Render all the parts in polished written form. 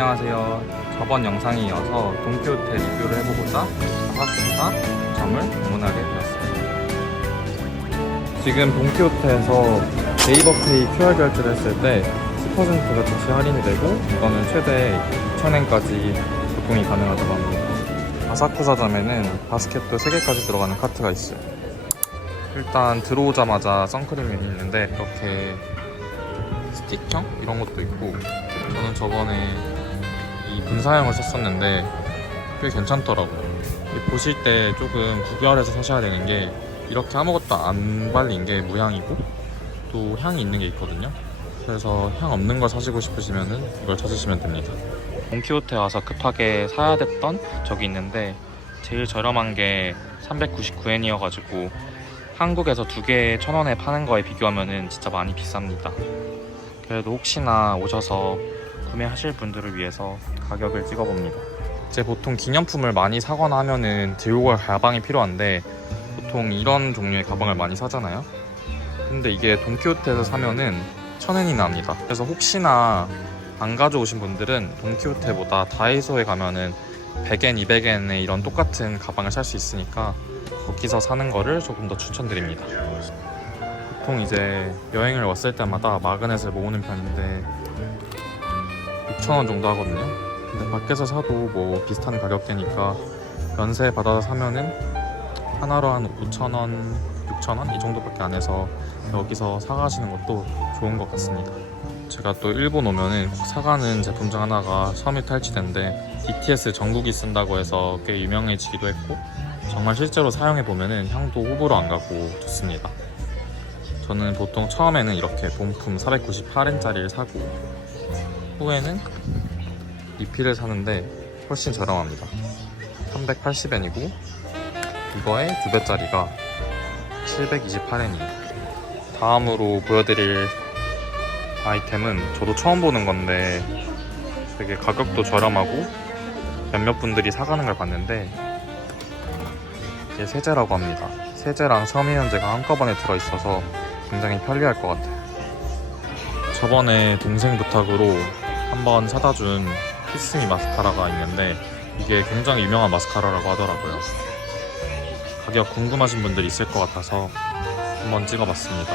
안녕하세요. 저번 영상에 이어서 돈키호테 리뷰를 해보고자 아사쿠사 점을 방문하게 되었습니다. 지금 돈키호테에서 네이버페이 QR 결제를 했을 때 10%가 즉시 할인이 되고 이거는 최대 2,000엔까지 조금이 가능하다고 합니다. 아사쿠사점에는 바스켓도 3개까지 들어가는 카트가 있어요. 일단 들어오자마자 선크림이 있는데 이렇게 스틱형? 이런 것도 있고, 저는 저번에 이 분사형을 썼었는데 꽤 괜찮더라고요. 보실 때 조금 구별해서 사셔야 되는 게, 이렇게 아무것도 안 발린 게 무향이고 또 향이 있는 게 있거든요. 그래서 향 없는 걸 사시고 싶으시면은 이걸 찾으시면 됩니다. 돈키호테 와서 급하게 사야 됐던 적이 있는데 제일 저렴한 게 399엔이어가지고 한국에서 2개에 1,000원에 파는 거에 비교하면은 진짜 많이 비쌉니다. 그래도 혹시나 오셔서 구매하실 분들을 위해서 가격을 찍어봅니다. 이제 보통 기념품을 많이 사거나 하면은 들고 갈 가방이 필요한데 보통 이런 종류의 가방을 많이 사잖아요. 근데 이게 돈키호테에서 사면은 1,000엔이나 합니다. 그래서 혹시나 안 가져오신 분들은 돈키호테보다 다이소에 가면은 100엔, 200엔에 이런 똑같은 가방을 살 수 있으니까 거기서 사는 거를 조금 더 추천드립니다. 보통 이제 여행을 왔을 때마다 마그넷을 모으는 편인데 6,000원 정도 하거든요. 근데 밖에서 사도 뭐 비슷한 가격대니까 연세 받아서 사면은 하나로 한 5,000원, 6,000원 이 정도밖에 안 해서 여기서 사가시는 것도 좋은 것 같습니다. 제가 또 일본 오면은 꼭 사가는 제품 중 하나가 섬유 탈취제인데 BTS 정국이 쓴다고 해서 꽤 유명해지기도 했고, 정말 실제로 사용해보면은 향도 호불호 안 가고 좋습니다. 저는 보통 처음에는 이렇게 본품 498엔짜리를 사고 후에는 리필을 사는데 훨씬 저렴합니다. 380엔이고 이거의 2배짜리가 728엔이에요. 다음으로 보여드릴 아이템은 저도 처음 보는 건데 되게 가격도 저렴하고 몇몇 분들이 사가는 걸 봤는데 이게 세제라고 합니다. 세제랑 섬유유연제가 한꺼번에 들어있어서 굉장히 편리할 것 같아요. 저번에 동생 부탁으로 한번 사다 준 키스미 마스카라가 있는데 이게 굉장히 유명한 마스카라라고 하더라고요. 가격 궁금하신 분들 있을 것 같아서 한번 찍어봤습니다.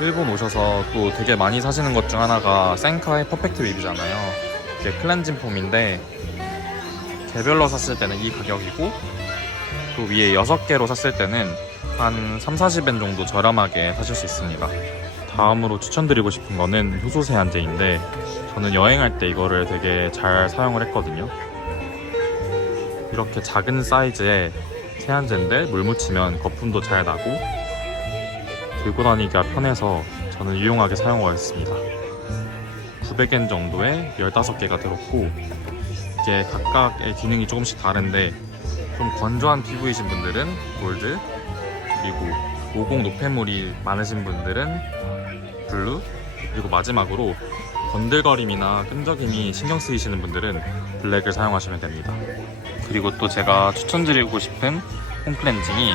일본 오셔서 또 되게 많이 사시는 것 중 하나가 센카의 퍼펙트 립이잖아요. 이게 클렌징 폼인데 개별로 샀을 때는 이 가격이고 또 위에 6개로 샀을 때는 한 3,40엔 정도 저렴하게 사실 수 있습니다. 다음으로 추천드리고 싶은 거는 효소 세안제인데 저는 여행할 때 이거를 되게 잘 사용을 했거든요. 이렇게 작은 사이즈의 세안제인데 물 묻히면 거품도 잘 나고 들고 다니기가 편해서 저는 유용하게 사용하고 있습니다. 900엔 정도에 15개가 들었고 이게 각각의 기능이 조금씩 다른데 좀 건조한 피부이신 분들은 골드, 그리고 모공 노폐물이 많으신 분들은 블루, 그리고 마지막으로 건들거림이나 끈적임이 신경 쓰이시는 분들은 블랙을 사용하시면 됩니다. 그리고 또 제가 추천드리고 싶은 홈클렌징이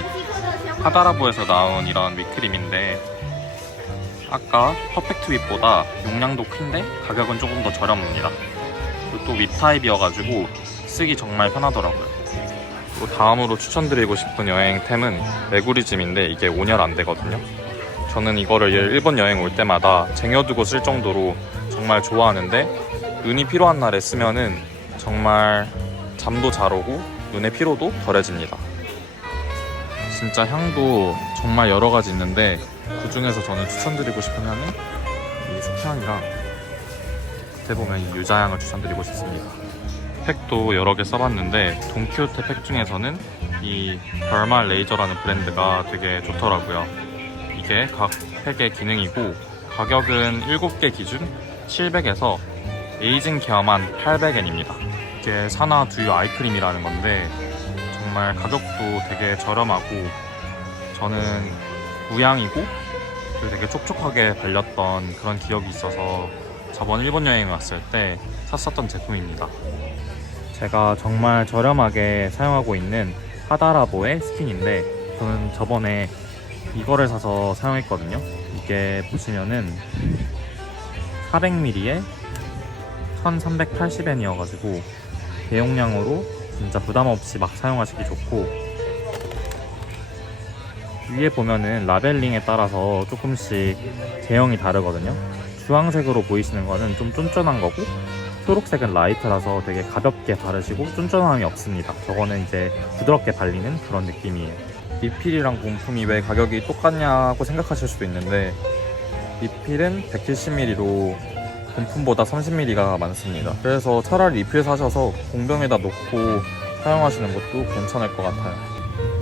하다라보에서 나온 이런 윗크림인데 아까 퍼펙트 윗보다 용량도 큰데 가격은 조금 더 저렴합니다. 그리고 또 윗타입이어가지고 쓰기 정말 편하더라고요. 또 다음으로 추천드리고 싶은 여행템은 메구리즘인데 이게 온열 안 되거든요. 저는 이거를 일본 여행 올 때마다 쟁여두고 쓸 정도로 정말 좋아하는데 눈이 피로한 날에 쓰면은 정말 잠도 잘 오고 눈의 피로도 덜해집니다. 진짜 향도 정말 여러 가지 있는데 그 중에서 저는 추천드리고 싶은 향은 이 숙향이랑 밑에 보면 이 유자향을 추천드리고 싶습니다. 팩도 여러 개 써봤는데 돈키호테 팩 중에서는 이 벌말 레이저라는 브랜드가 되게 좋더라고요. 이게 각 팩의 기능이고 가격은 7개 기준 700에서 에이징 케어만 800엔입니다. 이게 사나 두유 아이크림이라는 건데 정말 가격도 되게 저렴하고 저는 무향이고 그리고 되게 촉촉하게 발렸던 그런 기억이 있어서 저번 일본 여행 왔을 때 샀었던 제품입니다. 제가 정말 저렴하게 사용하고 있는 하다라보의 스킨인데 저는 저번에 이거를 사서 사용했거든요. 이게 보시면은 400ml에 1380엔이어가지고 대용량으로 진짜 부담없이 막 사용하시기 좋고, 위에 보면은 라벨링에 따라서 조금씩 제형이 다르거든요. 주황색으로 보이시는 거는 좀 쫀쫀한 거고, 초록색은 라이트라서 되게 가볍게 바르시고 쫀쫀함이 없습니다. 저거는 이제 부드럽게 발리는 그런 느낌이에요. 리필이랑 본품이 왜 가격이 똑같냐고 생각하실 수도 있는데, 리필은 170ml로 본품보다 30ml가 많습니다. 그래서 차라리 리필 사셔서 공병에다 놓고 사용하시는 것도 괜찮을 것 같아요.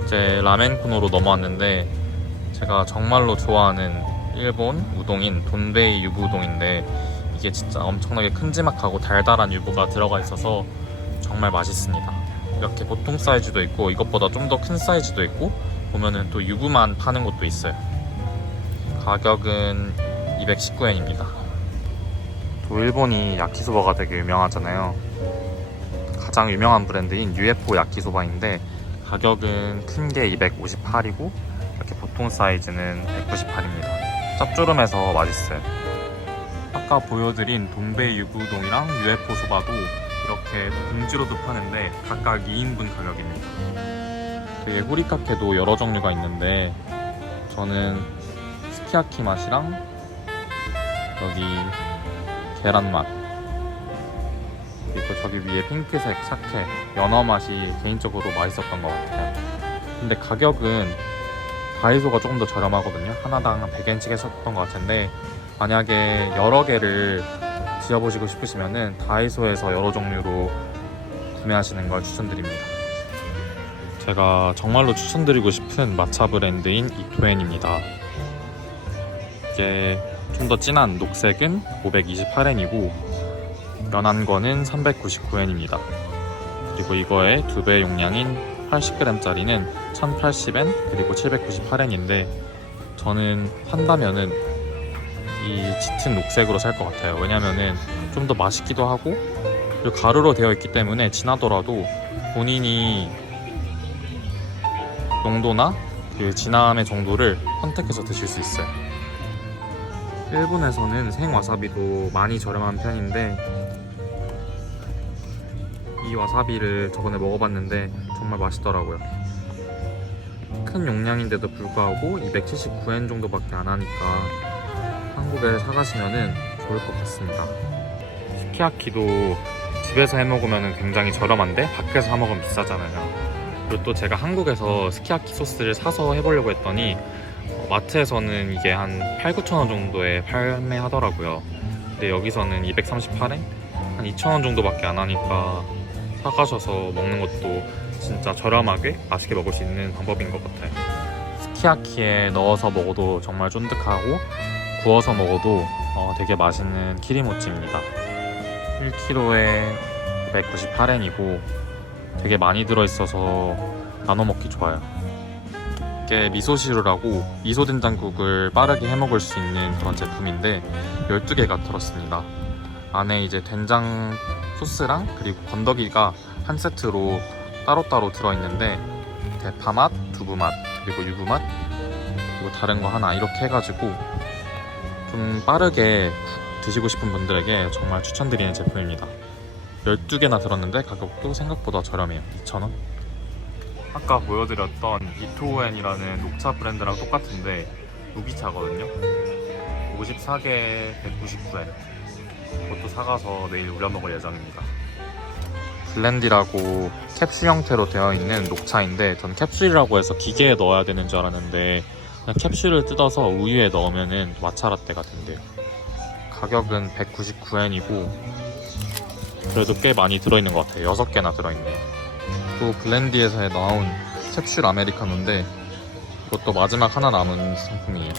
이제 라멘 코너로 넘어왔는데, 제가 정말로 좋아하는 일본 우동인 돈베이 유부 우동인데, 이게 진짜 엄청나게 큼지막하고 달달한 유부가 들어가 있어서 정말 맛있습니다. 이렇게 보통 사이즈도 있고 이것보다 좀 더 큰 사이즈도 있고, 보면은 또 유부만 파는 곳도 있어요. 가격은 219엔입니다. 또 일본이 야키소바가 되게 유명하잖아요. 가장 유명한 브랜드인 UFO 야키소바인데, 가격은 큰 게 258이고 이렇게 보통 사이즈는 198입니다. 짭조름해서 맛있어요. 아까 보여드린 돈베이 유부우동이랑 UFO 소바도 이렇게 봉지로도 파는데 각각 2인분 가격입니다. 되게 후리카케도 여러 종류가 있는데, 저는 스키야키 맛이랑 여기 계란 맛, 그리고 저기 위에 핑크색 사케, 연어 맛이 개인적으로 맛있었던 것 같아요. 근데 가격은 다이소가 조금 더 저렴하거든요. 하나당 100엔씩 했었던 것 같은데, 만약에 여러 개를 지어보시고 싶으시면은 다이소에서 여러 종류로 구매하시는 걸 추천드립니다. 제가 정말로 추천드리고 싶은 마차 브랜드인 이토엔입니다. 이게 좀 더 진한 녹색은 528엔이고 연한 거는 399엔입니다. 그리고 이거의 2배 용량인 80g짜리는 1080엔 그리고 798엔인데, 저는 산다면은 이 짙은 녹색으로 살 것 같아요. 왜냐면은 좀 더 맛있기도 하고, 그리고 가루로 되어 있기 때문에 진하더라도 본인이 농도나 그 진함의 정도를 선택해서 드실 수 있어요. 일본에서는 생와사비도 많이 저렴한 편인데, 이 와사비를 저번에 먹어봤는데 정말 맛있더라고요. 큰 용량인데도 불구하고 279엔 정도밖에 안 하니까 한국에 사가시면은 좋을 것 같습니다. 스키야키도 집에서 해먹으면 굉장히 저렴한데 밖에서 사먹으면 비싸잖아요. 그리고 또 제가 한국에서 스키야키 소스를 사서 해보려고 했더니 마트에서는 이게 한 8,000~9,000원 정도에 판매하더라고요. 근데 여기서는 238엔? 한 2,000원 정도밖에 안 하니까 사가셔서 먹는 것도 진짜 저렴하게 맛있게 먹을 수 있는 방법인 것 같아요. 스키야키에 넣어서 먹어도 정말 쫀득하고, 구워서 먹어도 되게 맛있는 키리모찌입니다. 1kg에 198엔이고 되게 많이 들어있어서 나눠 먹기 좋아요. 이게 미소시루라고 미소된장국을 빠르게 해먹을 수 있는 그런 제품인데 12개가 들었습니다. 안에 이제 된장 소스랑 그리고 건더기가 한 세트로 따로따로 들어있는데, 대파맛, 두부맛, 그리고 유부맛, 그리고 다른 거 하나 이렇게 해가지고 좀 빠르게 드시고 싶은 분들에게 정말 추천드리는 제품입니다. 12개나 들었는데 가격도 생각보다 저렴해요. 2,000원? 아까 보여드렸던 이토우엔이라는 녹차 브랜드랑 똑같은데 무기차거든요. 54개 199엔. 그것도 사가서 내일 우려 먹을 예정입니다. 블렌디라고 캡슐 형태로 되어 있는 녹차인데, 전 캡슐이라고 해서 기계에 넣어야 되는 줄 알았는데 그냥 캡슐을 뜯어서 우유에 넣으면은 마차라떼가 된대요. 가격은 199엔이고 그래도 꽤 많이 들어있는 것 같아요. 6개나 들어있네요. 또 블렌디에서 나온 캡슐 아메리카노인데 이것도 마지막 하나 남은 상품이에요.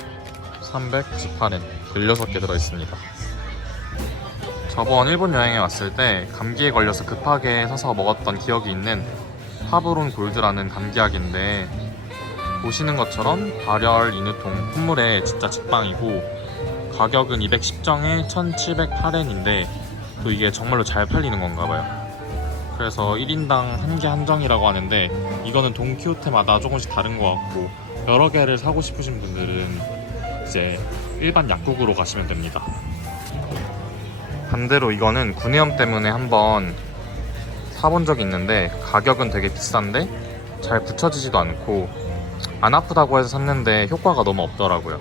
398엔 16개 들어있습니다. 저번 일본 여행에 왔을 때 감기에 걸려서 급하게 사서 먹었던 기억이 있는 파브론 골드라는 감기약인데, 보시는 것처럼 발열, 인후통, 콧물에 진짜 직방이고 가격은 210정에 1708엔인데 또 이게 정말로 잘 팔리는 건가 봐요. 그래서 1인당 1개 한정이라고 하는데, 이거는 돈키호테마다 조금씩 다른 것 같고, 여러 개를 사고 싶으신 분들은 이제 일반 약국으로 가시면 됩니다. 반대로 이거는 구내염 때문에 한번 사본 적이 있는데 가격은 되게 비싼데 잘 붙여지지도 않고 안 아프다고 해서 샀는데 효과가 너무 없더라고요.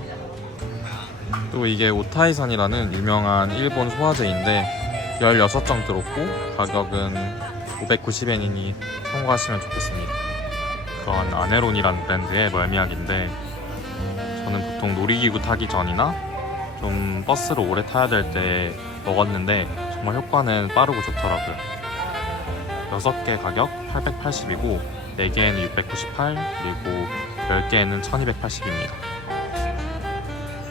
또 이게 오타이산이라는 유명한 일본 소화제인데 16정 들었고 가격은 590엔이니 참고하시면 좋겠습니다. 그건 아네론이란 브랜드의 멀미약인데 저는 보통 놀이기구 타기 전이나 좀 버스를 오래 타야 될 때 먹었는데 정말 효과는 빠르고 좋더라고요. 6개 가격 880이고 4개에는 698 그리고 10개에는 1280입니다.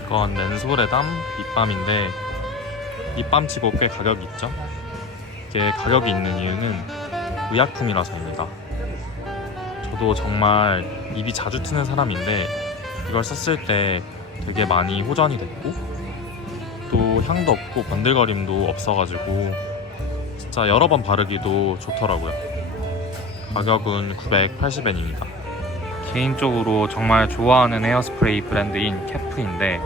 이건 렌소레담 립밤인데 립밤치고 꽤 가격이 있죠. 이게 가격이 있는 이유는 의약품이라서입니다. 저도 정말 입이 자주 트는 사람인데 이걸 썼을 때 되게 많이 호전이 됐고 또 향도 없고 번들거림도 없어가지고 진짜 여러 번 바르기도 좋더라고요. 가격은 980엔입니다. 개인적으로 정말 좋아하는 헤어스프레이 브랜드인 캐프인데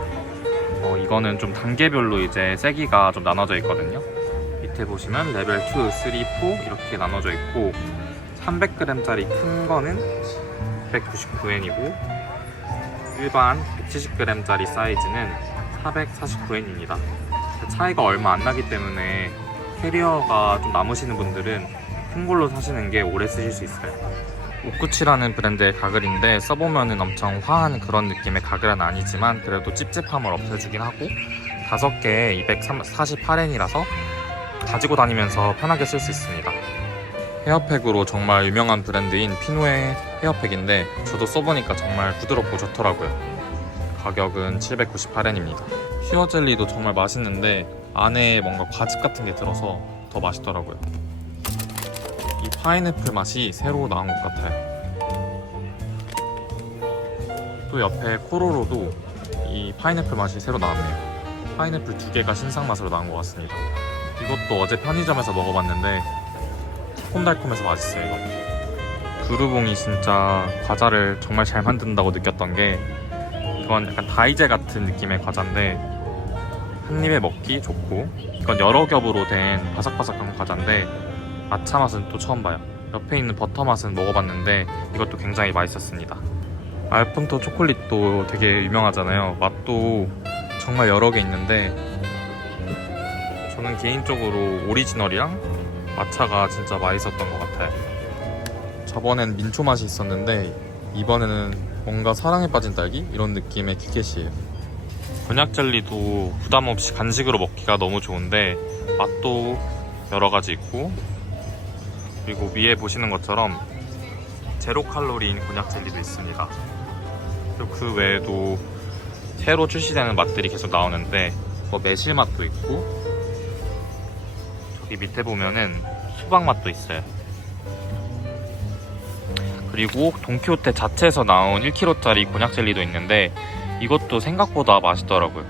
이거는 좀 단계별로 이제 세기가 좀 나눠져 있거든요. 밑에 보시면 레벨 2, 3, 4 이렇게 나눠져 있고 300g짜리 큰 거는 199엔이고 일반 170g짜리 사이즈는 449엔입니다. 차이가 얼마 안 나기 때문에 캐리어가 좀 남으시는 분들은 큰 걸로 사시는 게 오래 쓰실 수 있어요. 오쿠치라는 브랜드의 가글인데 써보면은 엄청 화한 그런 느낌의 가글은 아니지만 그래도 찝찝함을 없애주긴 하고 5개에 248엔이라서 가지고 다니면서 편하게 쓸 수 있습니다. 헤어팩으로 정말 유명한 브랜드인 피노의 헤어팩인데 저도 써보니까 정말 부드럽고 좋더라고요. 가격은 798엔입니다. 퓨어 젤리도 정말 맛있는데 안에 뭔가 과즙 같은 게 들어서 더 맛있더라고요. 이 파인애플 맛이 새로 나온 것 같아요. 또 옆에 코로로도 이 파인애플 맛이 새로 나왔네요. 파인애플 2개가 신상 맛으로 나온 것 같습니다. 이것도 어제 편의점에서 먹어봤는데 새콤달콤해서 맛있어요. 이거 두루봉이 진짜 과자를 정말 잘 만든다고 느꼈던 게 이건 약간 다이제 같은 느낌의 과자인데 한 입에 먹기 좋고 이건 여러 겹으로 된 바삭바삭한 과자인데 마차 맛은 또 처음 봐요. 옆에 있는 버터 맛은 먹어봤는데 이것도 굉장히 맛있었습니다. 알폰토 초콜릿도 되게 유명하잖아요. 맛도 정말 여러 개 있는데 저는 개인적으로 오리지널이랑 마차가 진짜 맛있었던 것 같아요. 저번엔 민초 맛이 있었는데 이번에는 뭔가 사랑에 빠진 딸기? 이런 느낌의 키캣이에요. 곤약 젤리도 부담 없이 간식으로 먹기가 너무 좋은데 맛도 여러 가지 있고 그리고 위에 보시는 것처럼 제로 칼로리인 곤약 젤리도 있습니다. 그리고 그 외에도 새로 출시되는 맛들이 계속 나오는데 뭐 매실 맛도 있고 저기 밑에 보면은 수박 맛도 있어요. 그리고 돈키호테 자체에서 나온 1kg짜리 곤약 젤리도 있는데 이것도 생각보다 맛있더라고요.